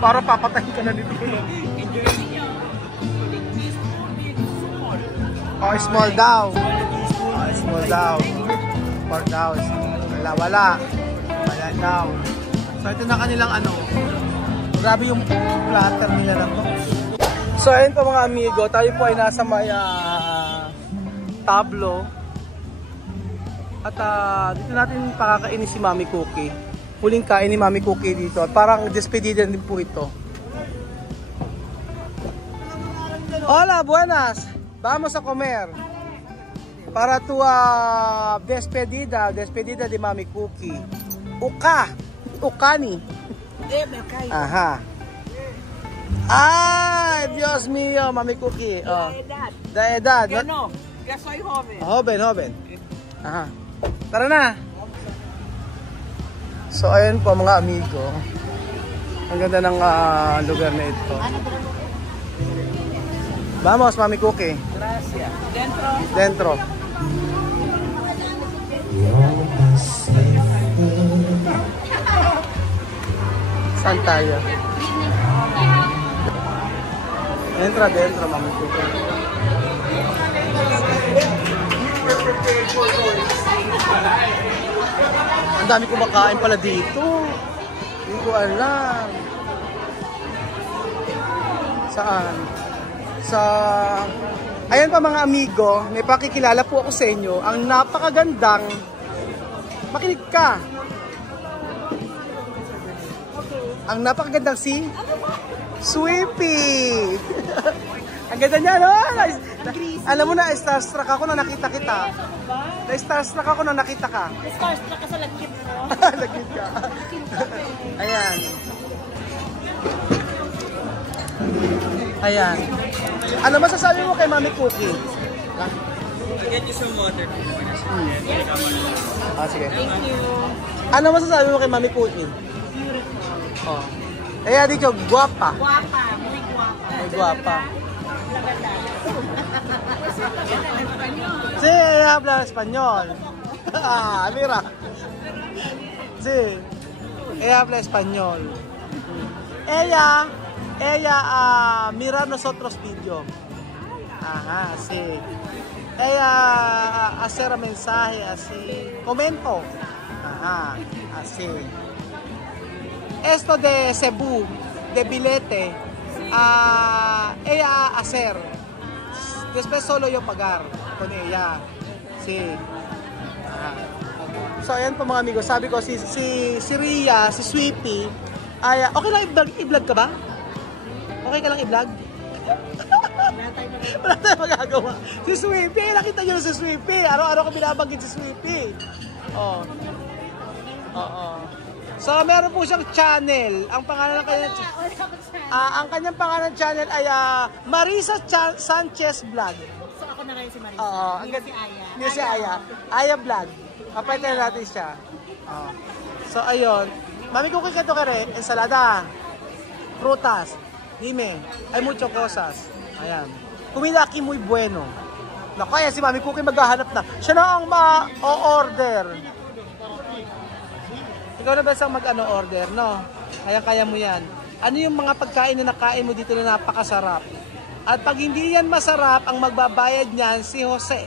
Para papatayin ka na dito. Oh, small daw. Oh, small daw. Pork daw. Wala. Wala daw. So ito na kanilang ano. Grabe yung platter nila na to. So ayun po mga amigo, tayo po ay nasa may tablo. At dito natin pakakainin si Mami Cookie. Huling kain ni Mami Cookie dito. At parang despedida din po ito. Hola, buenas. Vamos a comer. Para tu despedida de Mami Cookie. Ukani. Aha. Ay, Dios mío, Mami Cookie. Oh. De edad. Yo no, ya soy joven. Joven. Aha. Tara na. So, ayun po mga amigo. Ang ganda ng lugar na ito. Vamos, Mami Cookie. Gracias. Dentro. Saan tayo? Entra dentro, Mami Cookie. Ang dami kumakain pala dito. Hindi ko alam. Saan? Ayan pa mga amigo, may pakikilala po ako sa inyo. Ang napakagandang, makinig ka. Ang napakagandang si Sweepy. Ang ganda niya, no? Alam mo na, starstruck ako na nakita kita. Na-starstruck ako na nakita ka. Na-starstruck ka sa lagkit mo. Lagkit ka. Ayan. Ayan. Ano masasabi mo kay Mami Cookie? I'll get you some water. Sige. Thank you. Ano masasabi mo kay Mami Cookie? Oh. Ayan dito, guwapa. Guwapa, muy guwapa. Muy guwapa. Sí, ella habla español. Mira. Sí, ella habla español. Ella mira nosotros video. Ajá, sí. Ella hacer mensaje así, comento. Ajá, así. Esto de Cebu, de billete, ella hacer. Después solo yo pagar con ella. Sí. So ayan po mga amigos, sabi ko si Ria, si Sweepy, ay okay lang i-vlog ka ba? Okay ka lang i-vlog? Wala tayong magagawa. Si Sweepy, nakita nyo si Sweepy. Araw-araw ko binabanggit si Sweepy. Oh. Oo. So meron po siyang channel. Ang pangalan ng kanyang ang kanyang pangalan ng channel ay Marisa Sanchez Vlog. So ako na kayo si Marisa. Oo, Hindi si Aya. Hindi si Aya. Aya Vlog. Papalitan natin siya. Oh. So ayun. Mami Cookie ka to kare, ensalada, frutas, dime, hay mucho cosas. Ayan. Comida aquí muy bueno. Naku, kaya si Mami Cookie maghahanap na. Siya na ang ma-order. Ikaw na ba isang mag-order, no? Kaya mo yan. Ano yung mga pagkain na nakain mo dito na napakasarap? At pag hindi yan masarap, ang magbabayad niyan si Jose.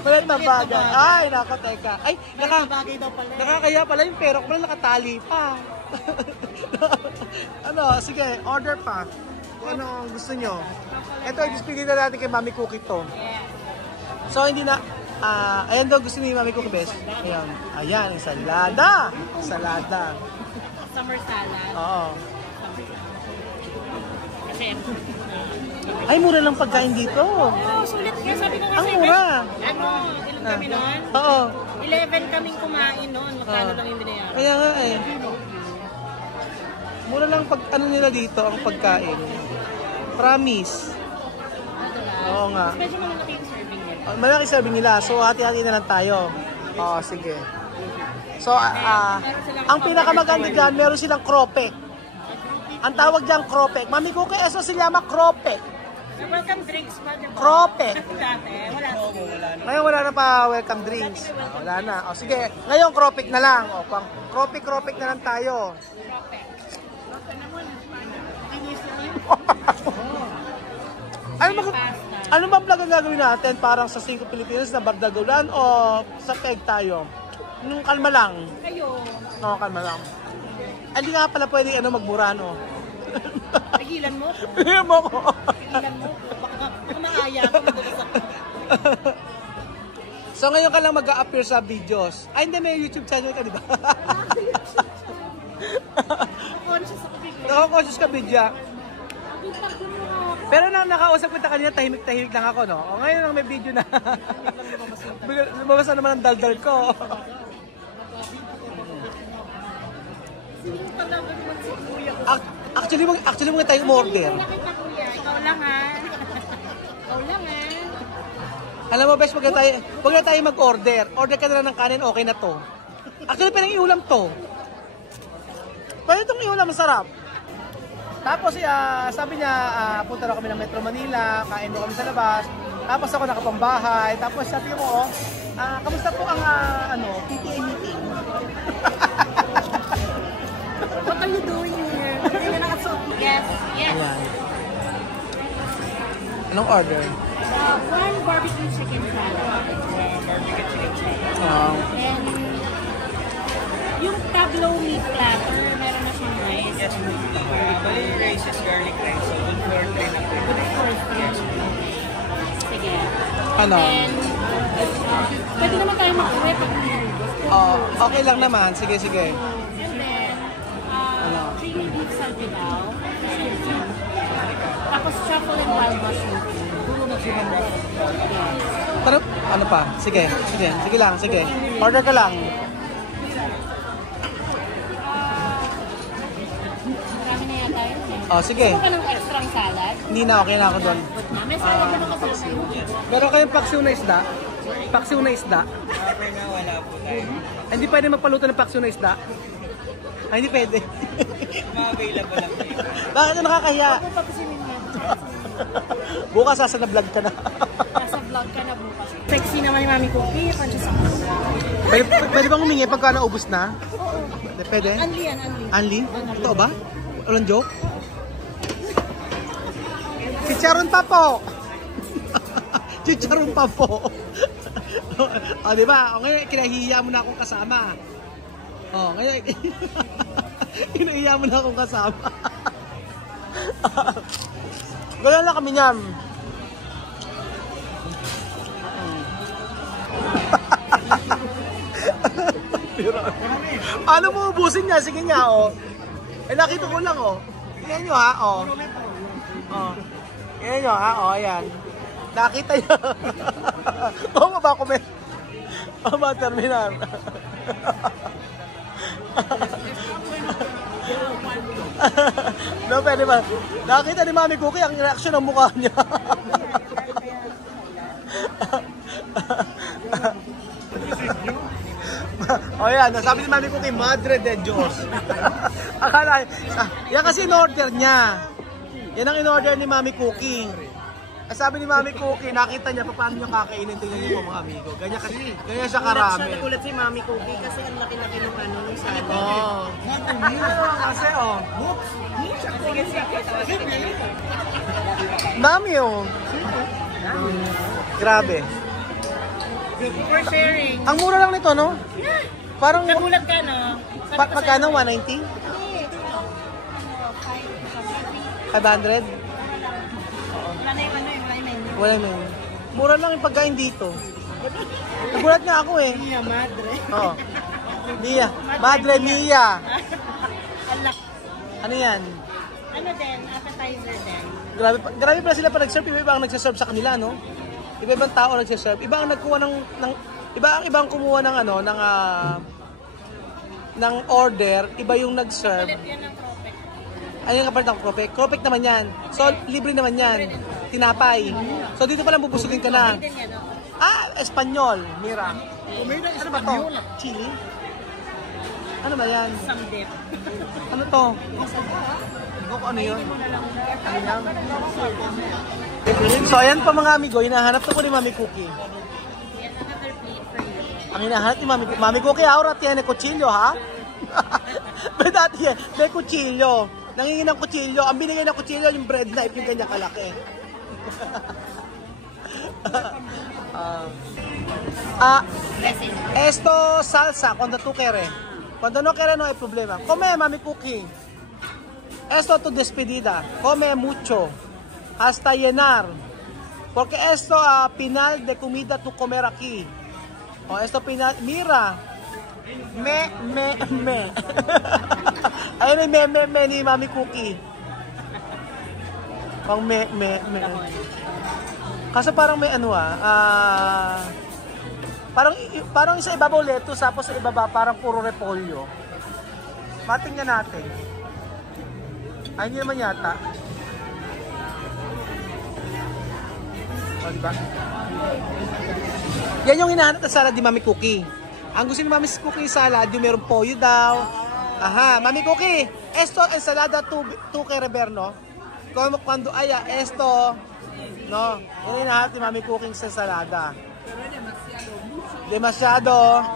Palit na bagay. Ay, nako, teka. Ay, nakakaya pala yung pero kung nakatali pa. Ano, sige, order pa. Kung ano ang gusto nyo. Ito, i-display na natin kay Mami Cookie to. So, hindi na, ayan daw gusto ni Mami Cookie best. Ayan, ayan, ensalada. Ensalada. Summer salad. Oo. Kasi, ay, mura lang pagkain dito. sulit nga. Sabi ko Ang kasi, mura. ilan kami noon? Oo. 11 kaming kumain noon. Magkano lang yung binayaran? Kaya nga eh. Mura lang pag ano nila dito ang pagkain. Promise. Oo nga. Medyo malaki yung serving nila. Malaki serving nila. So hati-hati na lang tayo. Oo, sige. So, ang pinakamaganda dyan, meron silang cropek. Ang tawag dyan cropek. Mami Cookie, eso se llama cropek. Welcome drinks pa, diba? Cropek. Dati, wala. Ngayon wala na pa welcome drinks. Wala na. O sige, ngayon cropek na lang. O, pang cropek na lang tayo. Ano ba vlog ang gagawin natin? Parang sa 5 Pilipinas na bagdagulan o sa peg tayo? Nung kalma lang. Kayo. No, kalma lang. Hindi nga pala pwede magmura, no? Tigilan mo? Tigilan mo ko. Tigilan mo? Baka maaya ka, magdadasak ka. So ngayon ka lang mag-a-appear sa videos. Ay, hindi, may YouTube channel ka, di ba? Conscious ako bigla. Naka-conscious ka, Bidya. Pero nang nakausap kita kanina, tahimik-tahimik lang ako, no? O ngayon lang may video na. Lumabas na naman ang daldal ko. Actually, mga tayo umorder. Ikaw lang ha. Ikaw lang ha. Alam mo, best, wag na tayo mag-order. Order ka na lang ng kanin, okay na to. Actually, parang iulam to. Pero itong iulam, masarap. Tapos, sabi niya, punta na kami ng Metro Manila, kain mo kami sa labas. Tapos ako nakapambahay. Tapos sabi ko, kamusta po ang PTA meeting? What are you doing here? Yes, yes. Ayan. Anong order? One barbecue chicken salad. Barbecue chicken salad. And yung tableau meat platter, meron na siyang rice. Yes, bali rice is garlic rice. So, good for 3 na po. Good for 3. Sige. Ano? And pwede naman tayo mag-uwi pag Okay lang naman. Sige, sige. And then, chili beef salpibao. Tapos truffle and wild mushroom. Pero, ano pa? Sige, sige. Sige lang, sige. Order ka lang. Marami na yata yun eh. Oh, sige. Gusto ka ng extra salad? Hindi na, okay na ako doon. May salad naman kasi sa'yo. Meron kayong paksiw na isda? Paksiw na isda? Okay na, wala po tayo. Hindi pwede magpaluto ng paksiw na isda? Ay, hindi pwede. Ma-available lang po. Bakit na nakakahiya? Ako papisinin mo. Bukas sasa na vlog ka na. Nasa vlog ka na bukas. Sexy naman ni Mami Cookie. Conscious ako. Pwede bang humingi pagka naubos na? Oo. Pwede? Anli yan, anli. Anli? Totoo ba? Walang joke? Chicharon pa po! Chicharon pa po! O, diba? O, ngayon, kinahihiya mo na akong kasama. O, ngayon, kinahihiya mo na akong kasama. Ganyan lang kami niyan. Ano mo ubusin niya? Sige niya, o. Eh, nakita ko lang, o. Tingnan nyo, ha, o. O. Tingnan nyo, ha, o. Ayan. Nakita niya. O, maba ko, may. O, ba, terminal. No, pwede ba? Nakita ni Mami Cookie ang reaction ng mukha niya. O yan, sabi ni Mami Cookie, Madre de Dios. Akala, yan kasi in-order niya. Yan ang in-order ni Mami Cookie. Sabi ni Mami Cookie, nakita niya paano niya kakainin. Tingnan niyo po mga amigo. Ganyan siya karami. Nagulat si Mami Cookie kasi ang laki-laki ng nung salad. Oo. Kasi, oh. Sige, sige. Dami, oh. Grabe. For sharing. Ang mura lang nito, no? Parang, Nagulat ka, no? pagkano? 190? 500? Wala na yung ano, yung menu. Wala na yun. Mura lang yung pagkain dito. Nagulat nga ako eh. Mia Madre. Oo. Mia. Madre Mia. Alak. Ano yan? Ano din, appetizer din. Grabe pala sila pa nag-serve. Iba ang nagsaserve sa kanila, no? Iba-ibang tao nagsaserve. Iba ang nagkuha ng ibang kumuha ng ano, ng order. Iba yung nag-serve. Palit yan ng Cropek. Ano yung kapalit ng Cropek? Cropek naman yan. So, libre naman yan. Tinapay. So, dito palang bubusugin ka na. Din yan, no? Espanyol. Mira. Ano ba to? Chili? Ano ba yan? Some dip. Ano to? ko kung ano yun. Kainin mo na lang. Ano yan? So, ayan pa mga amigo, hinahanap na po ni Mami Cookie. Yes, another plate for you. Ang hinahanap ni Mami Cookie. Mami Cookie, ahora tiene kutsilyo, ha? May dati yan, may kutsilyo. Nangingin ng kutsilyo. Ang binigay ng kutsilyo, yung bread knife, yung ganyan kalaki. Esto salsa, cuando tú quieres. Cuando no quieres, no hay problema. Come, Mami Cookie. Esto tu despedida. Come mucho. Hasta llenar. Porque esto, final de comida tu comer aquí. O, esto final, mira. Me. Ayun, me ni Mami Cookie. Pang me. Kasi parang may ano parang isa ibabaw lettuce, tapos sa ibaba parang puro repolyo. Matingnan natin. Ay, hindi naman yata. O, diba? Yan yung hinahanap na salad ni Mami Cookie. Ang gusto ni Mami Cookie salad, yung meron pollo daw. Aha, Mami Cookie, esto ensalada tu que rever, no? Cuando haya esto, no? Yan yung hinahanap ni Mami Cookie sa salada. Demasiado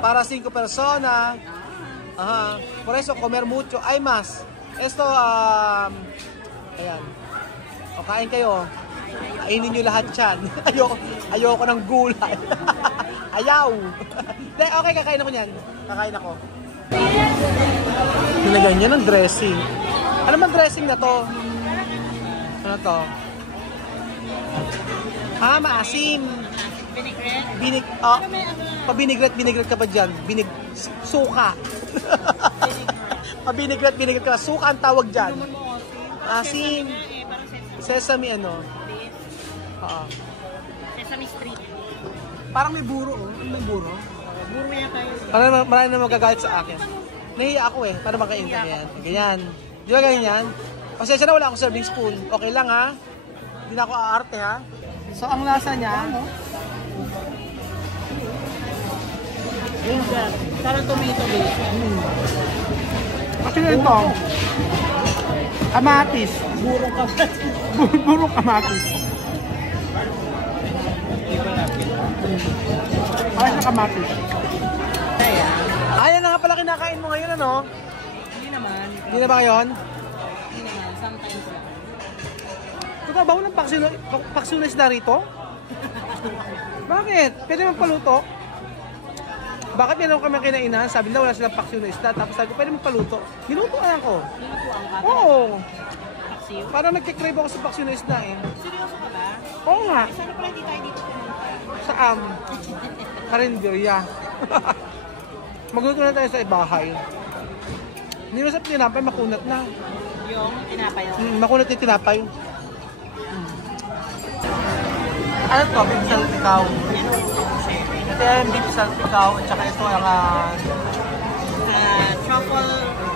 para 5 personas. Ajá. Por eso comer mucho. Hay más. Esto ayan. O kain kayo. Kainin niyo lahat 'yan. Ayoko ng gulay. Ayaw. Okay, kakain ako niyan. Kakain ako. Nilagay niya ng dressing. Ano man dressing na to? Ano to? Maasim. Vinaigrette ka pa dyan. Suka. Vinaigrette ka. Suka ang tawag dyan. Asin. Sesame ano. Sesame Street. Parang may buro. May buro. Buro yata yun. Parang marami na magagalit sa akin. Nahiya ako para makain ka ganyan. Ganyan. Di ba ganyan? Pasensya na, wala akong serving spoon. Okay lang ha. Hindi na ako aarte ha. So ang lasa niya, Parang tomato base. Actually ito, kamatis. Burong kamatis. Burong kamatis. Ayos na kamatis. Ayan na nga pala kinakain mo ngayon, ano? Hindi naman. Hindi na ba ngayon? Hindi naman. Sometimes lang. Totoo ba walang paksulis na rito? Bakit? Pwede magpaluto? Bakit meron kami kinainan? Sabi nila wala silang paksiw na isda. Tapos sabi ko, pwede magpaluto. Nilutoan ko. Nilutoan ka? Oo. Paksiw? Parang nagkikrave ako sa paksiw na isda eh. Seryoso ka ba? Oo nga. Sana pala hindi tayo dito pumunta. Sa karinderya. Magluto na tayo sa ibahay. Hindi mo sa tinapay, makunat na. Yung tinapay. Makunat yung tinapay. Ano to? Beef salpikaw. Ito yung beef salpikaw at saka ito ang Truffle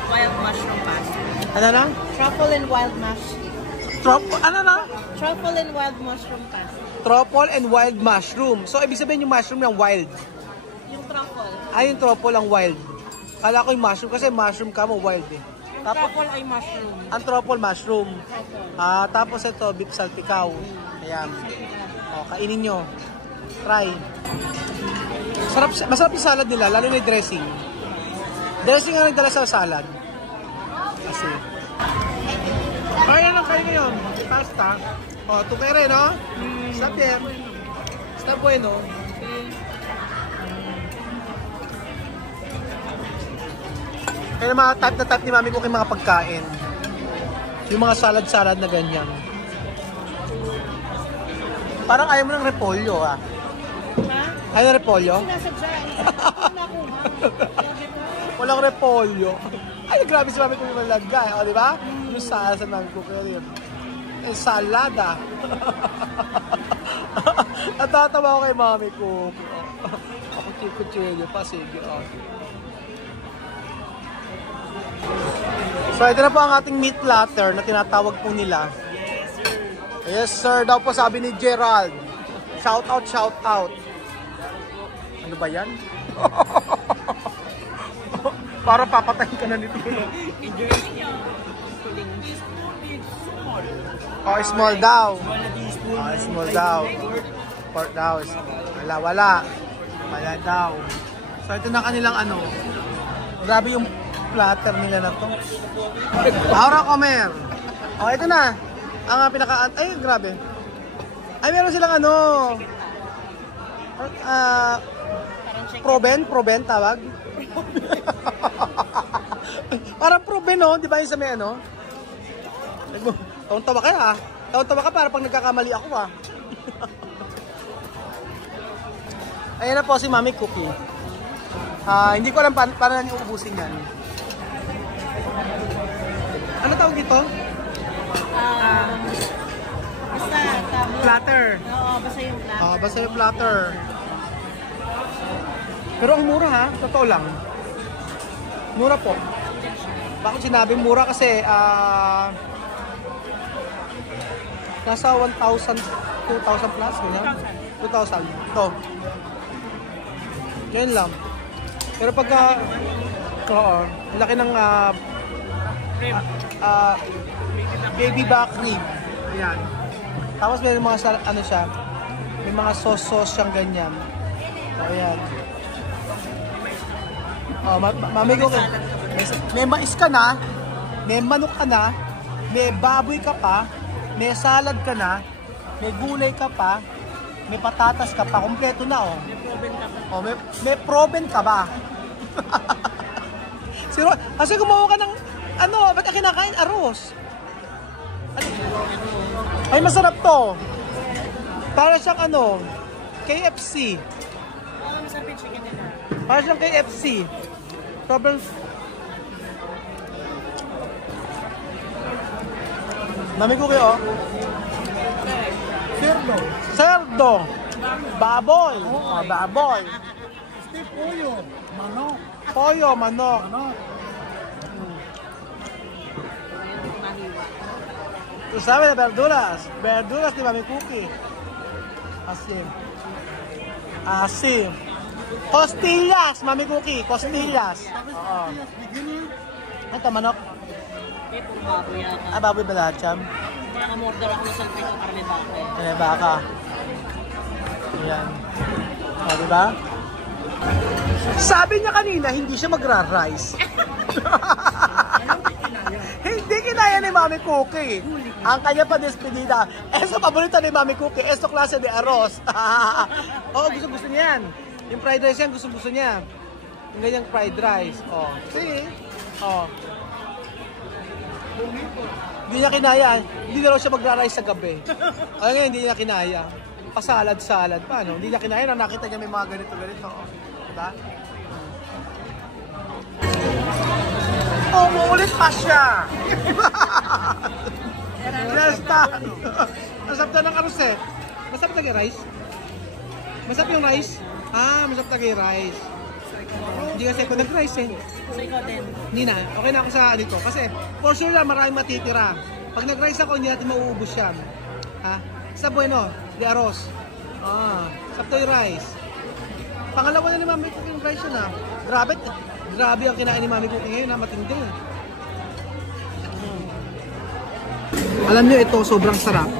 wild mushroom pasta. ano na? Truffle and wild mush. Ano na? Truffle and wild mushroom pasta. Truffle and wild mushroom. So, ibig sabihin yung mushroom ng wild. Yung truffle. Ay, yung truffle ang wild. Kala ko yung mushroom kasi mushroom ka mo wild eh. Yung truffle ay mushroom. Ang truffle mushroom. Truffle. Tapos ito, beef salpikaw. Ayan. O, kainin nyo. Try. Masarap yung salad nila, lalo na yung dressing. Dressing ang nagdala sa salad. Kasi. Kaya lang kayo ngayon. Pasta. O, tukere, no? Está bien. Está bueno. Kaya mga type na type ni Mami ko kay mga pagkain. Yung mga salad-salad na ganyan. Parang ayaw mo ng repolyo, ah. Ha? Ayaw ng repolyo? Nasa dyan. Walang repolyo. Ay, grabe si Mami ko yung malagay. O, di ba? Yung salad sa Mami ko kaya yun. Ensalada. Natatawa ko kay Mami ko. Ako kikuchilyo pa. Sige, okay. So, ito na po ang ating meat platter na tinatawag po nila. Yes, sir. Daw po sabi ni Gerald. Shout out, shout out. Ano ba yan? Para papatayin ka na nito. Enjoy nyo. Oh, small daw. Small na teaspoon. Oh, small daw. Pork daw. Wala. Wala daw. So, ito na kanilang ano. Grabe yung platter nila na to. Ahora comer. Oh, ito na. Ang pinaka... Ay, grabe. Ay, meron silang ano... Proben tawag. Parang proben, no? Di ba yung sa may ano? Tawa ka ah. Tawa ka para pag nagkakamali ako ah. Ayan na po si Mami Cookie. Hindi ko alam paano na niyo ubusin yan. Ano tawag dito? Basta tablo. Platter. Oo, basta yung platter. Basta yung platter. Pero ang mura ha, totoo lang. Mura po. Bakit sinabi mura kasi nasa 1,000, 2,000 plus, gano'n? 2,000. Ito. Yan lang. Pero pagka, oo, laki ng baby back rib. Yan. Tapos may mga, ano siya, may mga sauce siyang ganyan. O, yan. Oh, mami ko, may mais ka na, may manok ka na, may baboy ka pa, may salad ka na, may gulay ka pa, may patatas ka pa, kompleto na oh. May proben ka pa. Oh, may proben ka ba? Kasi gumawa ka ng ano, ba't ka kinakain? Arroz. Ay, masarap to. Para siyang ano, KFC. Masarap yung chicken nila. Para siyang KFC. Sobrang... Mami ko kayo, oh. Cerdo. Baboy. Oh, baboy. Pollo, manok. Tú sabes de verduras. Verduras de Mami Cookie. Así. Costillas, Mami Cookie. Costillas. Oo. Ito, manok. Eh, puro baboy yata. Baboy ba lahat siya? Naka-order ako ng salping o karne baka eh. Karne baka. Ayan. O, diba? Sabi niya kanina, hindi siya magra-rice. Hindi kinaya ni Mami Cookie. Ang kanya pa despedida. Eso paborito ni Mami Cookie. Eso klase de arroz. Oo, gusto niya yan. Yung fried rice yan, gusto niya. Yung ganyang fried rice. Oh. See? Oh. Hindi niya kinaya. Hindi na raw siya magra-rice sa gabi. Ay ngayon, hindi niya kinaya. Pasalad-salad. Paano? Hindi niya kinaya na nakita niya may mga ganito-ganito. Diba? Umuulit pa siya. Basta. Masarap na ng karuset. Masarap na rice? Masarap yung rice? Masarap na yung rice. Hindi kasi ako nag-rice eh. So, ikaw din. Hindi na. Okay na ako sa dito. Kasi for sure lang maraming matitira. Pag nag-rice ako, hindi natin mauubos yan. Sa bueno, de arroz. Sakto yung rice. Pangalawa na ni Mami Cookie yung rice yun Grabe ang kinain ni Mami Cookie ngayon matindi. Alam nyo ito, sobrang sarap.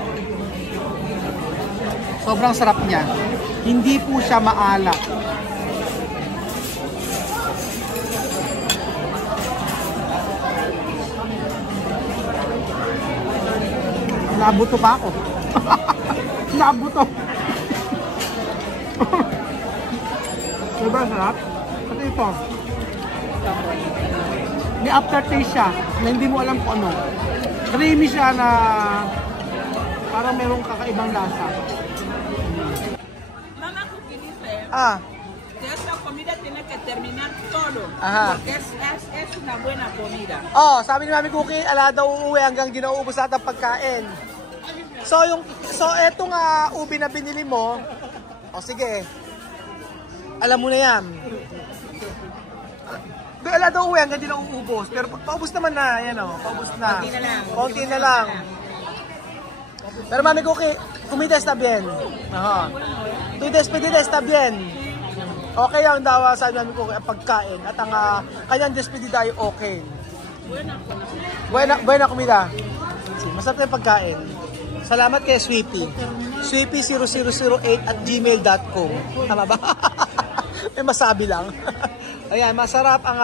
Sobrang sarap niya. Hindi po siya maalat. Nabuto pa ako. Nabuto. Diba sarap? Kasi ito. May aftertaste siya na hindi mo alam kung ano. Creamy siya na parang merong kakaibang lasa. Mama Cookie dice que esta comida tiene que terminar todo. Porque es una buena comida. Sabi ni Mami Cookie, ala daw uuwi hanggang di nauubos lahat ng pagkain. So etong ubi na binili mo, sige. Alam mo na yan. Ala daw uwi hanggang di nauubos. Pero paubos naman na, yan paubos na. Konti na lang. Pero Mami Cookie, comida está bien. Tu despedida está bien. Okay ang daw sa Mami Cookie ang pagkain at ang kanyang despedida ay okay. Buena comida. Masarap yung pagkain. Salamat kay Sweepy. Sweepy0008@gmail.com. Tama ba? May masabi lang. Ayan, masarap ang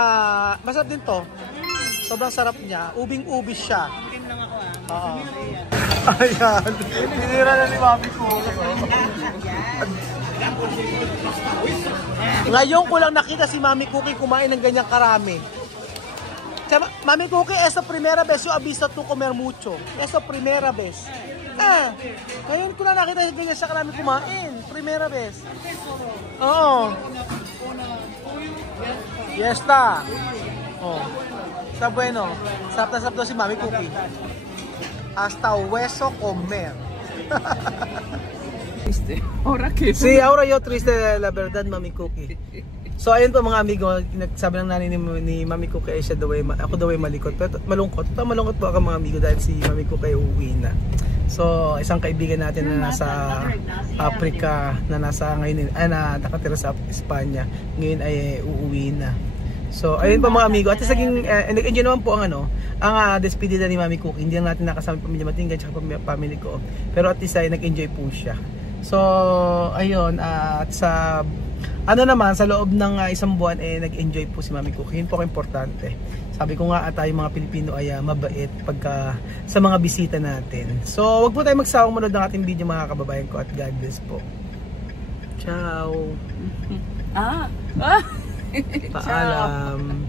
masarap din to. Sobrang sarap niya. Ubing-ubis siya. Oo. Ayan. Hinira na ni Mami ko. Ngayon ko lang nakita si Mami Cookie kumain ng ganyang karami. Mami Cookie, esa primera vez yo aviso tu comer mucho. Esa primera vez. Ngayon ko lang nakita ganyan siya karami kumain. Primera vez. Oo. Yesta. Oh. Está bueno. Sarap na sarap daw si Mami Cookie. Hasta hueso comer. Sí, ahora yo triste la verdad, Mami Cookie. So ayun po mga amigo, nagsabi ng nanay ni Mami Cookie ay siya daw ay, ako daw ay malikot. Pero malungkot. Malungkot po ako mga amigo dahil si Mami Cookie ay uuwi na. So isang kaibigan natin na nasa Africa, na nasa ngayon na nakatira sa Espanya, ngayon ay uuwi na. So ayun po mga amigo, at naging nag-enjoy naman po ang despedida ni Mami Cookie. Hindi lang natin nakasama pamilya Matinggan at family ko. Pero at least ay nag-enjoy po siya. So ayun, at sa naman, sa loob ng isang buwan nag-enjoy po si Mami Cookie. Yun po importante. Sabi ko nga tayo mga Pilipino ay mabait pagka sa mga bisita natin. So wag po tayo magsawang manood ng ating video mga kababayan ko, at God bless po. Ciao. Paalam.